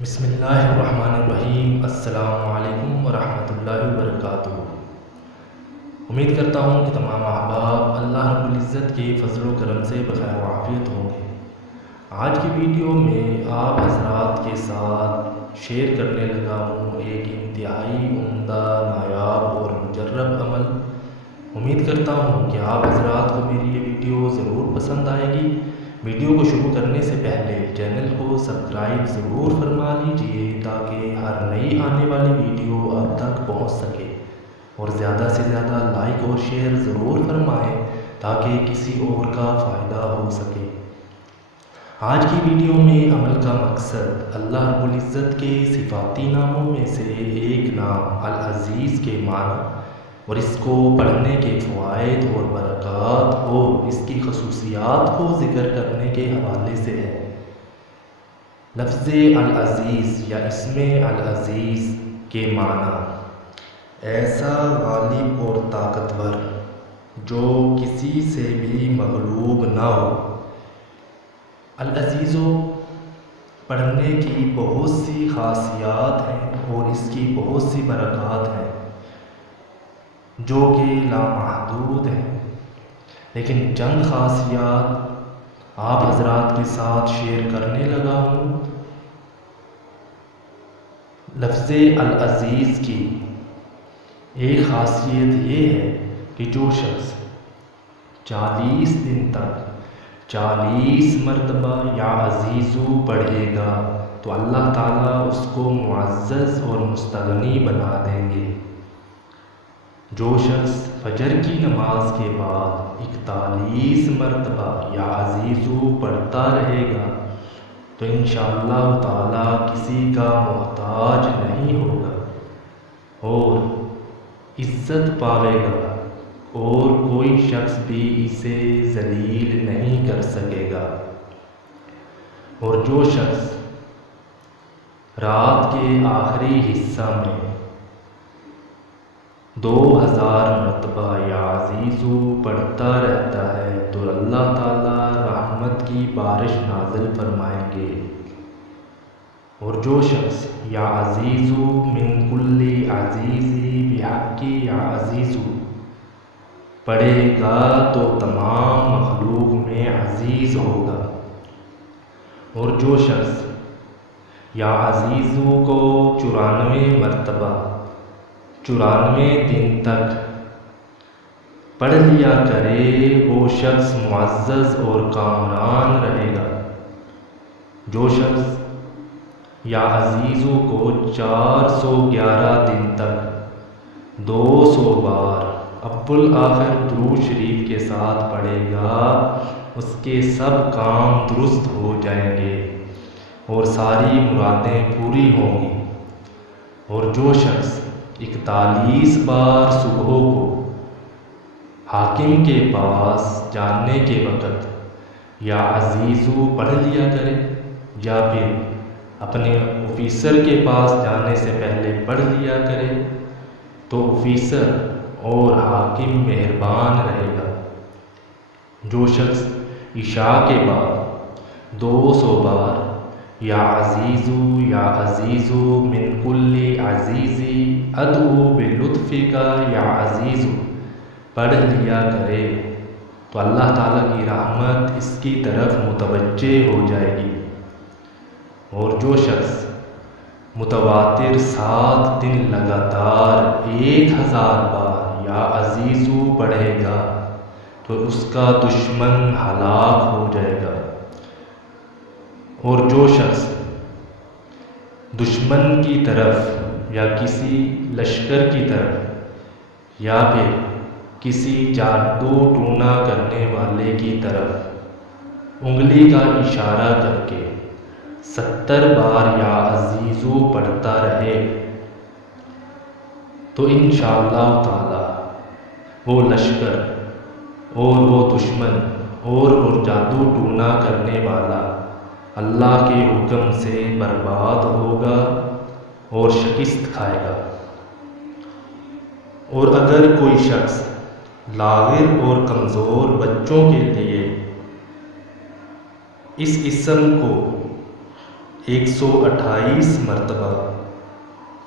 بسم اللہ الرحمن الرحیم۔ السلام علیکم ورحمۃ اللہ وبرکاتہ۔ امید کرتا ہوں کہ تمام احباب اللہ رب العزت کے فضل و کرم سے بخیر و عافیت ہوں گے۔ آج کی ویڈیو میں آپ حضرات کے ساتھ شیئر کرنے لگا ہوں ایک انتہائی عمدہ، نایاب اور مجرب عمل۔ امید کرتا ہوں کہ آپ حضرات کو میری یہ ویڈیو ضرور پسند آئے گی۔ ویڈیو کو شروع کرنے سے پہلے چینل کو سبسکرائب ضرور فرما لیجئے تاکہ ہر نئی آنے والی ویڈیو آپ تک پہنچ سکے، اور زیادہ سے زیادہ لائک اور شیئر ضرور فرمائیں تاکہ کسی اور کا فائدہ ہو سکے۔ آج کی ویڈیو میں عمل کا مقصد اللہ رب العزت کے صفاتی ناموں میں سے ایک نام العزیز کے معنی اور اس کو پڑھنے کے فوائد اور برکات اور اس کی خصوصیات کو ذکر کرنے کے حوالے سے ہے۔ لفظ العزیز یا اسم العزیز کے معنی ایسا غالب اور طاقتور جو کسی سے بھی مغلوب نہ ہو۔ العزیزو پڑھنے کی بہت سی خاصیات ہیں اور اس کی بہت سی برکات ہیں جو کہ لامحدود ہیں، لیکن چند خاصیات آپ حضرات کے ساتھ شیئر کرنے لگا ہوں۔ لفظ العزیز کی ایک خاصیت یہ ہے کہ جو شخص 40 دن تک 40 مرتبہ یا عزیزو پڑھے گا تو اللہ تعالیٰ اس کو معزز اور مستغنی بنا دیں گے۔ جو شخص فجر کی نماز کے بعد 41 مرتبہ یا عزیزو پڑھتا رہے گا تو انشاءاللہ تعالیٰ کسی کا محتاج نہیں ہوگا اور عزت پاوے گا، اور کوئی شخص بھی اسے ذلیل نہیں کر سکے گا۔ اور جو شخص رات کے آخری حصہ میں 2000 مرتبہ یا عزیزو پڑھتا رہتا ہے تو اللہ تعالیٰ رحمت کی بارش نازل فرمائیں گے۔ اور جو شخص یا عزیزو من کل عزیزی بحق یا عزیزو پڑھے گا تو تمام مخلوق میں عزیز ہوگا۔ اور جو شخص یا عزیزو کو 94 مرتبہ 94 دن تک پڑھ لیا کرے وہ شخص معزز اور کامران رہے گا۔ جو شخص یا عزیزو کو 411 دن تک 200 بار اول-آخر درود شریف کے ساتھ پڑھے گا اس کے سب کام درست ہو جائیں گے اور ساری مرادیں پوری ہوں گی۔ اور جو شخص 41 بار صبح کو حاکم کے پاس جانے کے وقت یا عزیزو پڑھ لیا کرے یا پھر اپنے آفیسر کے پاس جانے سے پہلے پڑھ لیا کرے تو آفیسر اور حاکم مہربان رہے گا۔ جو شخص عشاء کے بعد 200 بار یا عزیزو من کل عزیزی ادعو بلطف کا یا عزیزو پڑھ لیا کرے تو اللہ تعالیٰ کی رحمت اس کی طرف متوجہ ہو جائے گی۔ اور جو شخص متواتر 7 دن لگاتار 1000 بار یا عزیزو پڑھے گا تو اس کا دشمن ہلاک ہو جائے گا۔ اور جو شخص دشمن کی طرف یا کسی لشکر کی طرف یا پھر کسی جادو ٹونا کرنے والے کی طرف انگلی کا اشارہ کر کے 70 بار یا عزیزو پڑھتا رہے تو انشاءاللہ تعالی وہ لشکر اور وہ دشمن اور جادو ٹونا کرنے والا اللہ کے حکم سے برباد ہوگا اور شکست کھائے گا۔ اور اگر کوئی شخص لاغر اور کمزور بچوں کے لیے اس اسم کو 128 مرتبہ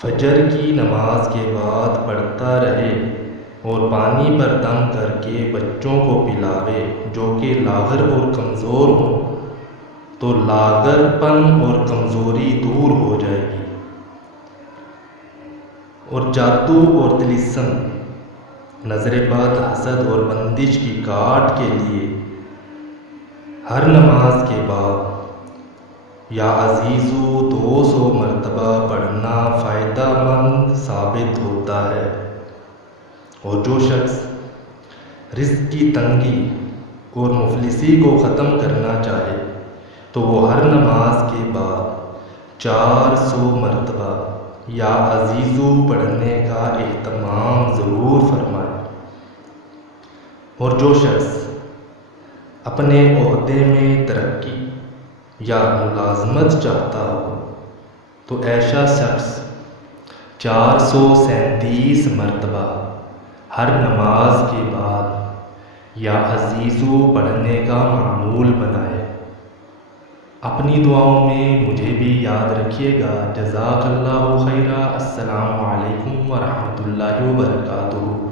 فجر کی نماز کے بعد پڑھتا رہے اور پانی پر دم کر کے بچوں کو پلاوے جو کہ لاغر اور کمزور ہوں، تو لاغر پن اور کمزوری دور ہو جائے گی۔ اور جادو اور طلسم، نظر بد، حسد اور بندش کی کاٹ کے لیے ہر نماز کے بعد یا عزیزو 200 مرتبہ پڑھنا فائدہ مند ثابت ہوتا ہے۔ اور جو شخص رزق کی تنگی اور مفلسی کو ختم کرنا چاہے تو وہ ہر نماز کے بعد 400 مرتبہ یا عزیزو پڑھنے کا اہتمام ضرور فرمائے۔ اور جو شخص اپنے عہدے میں ترقی یا ملازمت چاہتا ہو تو ایسا شخص 437 مرتبہ ہر نماز کے بعد یا عزیزو پڑھنے کا معمول بنائے۔ اپنی دعاؤں میں مجھے بھی یاد رکھیے گا۔ جزاک اللہ خیرا۔ السلام علیکم ورحمۃ اللہ وبرکاتہ۔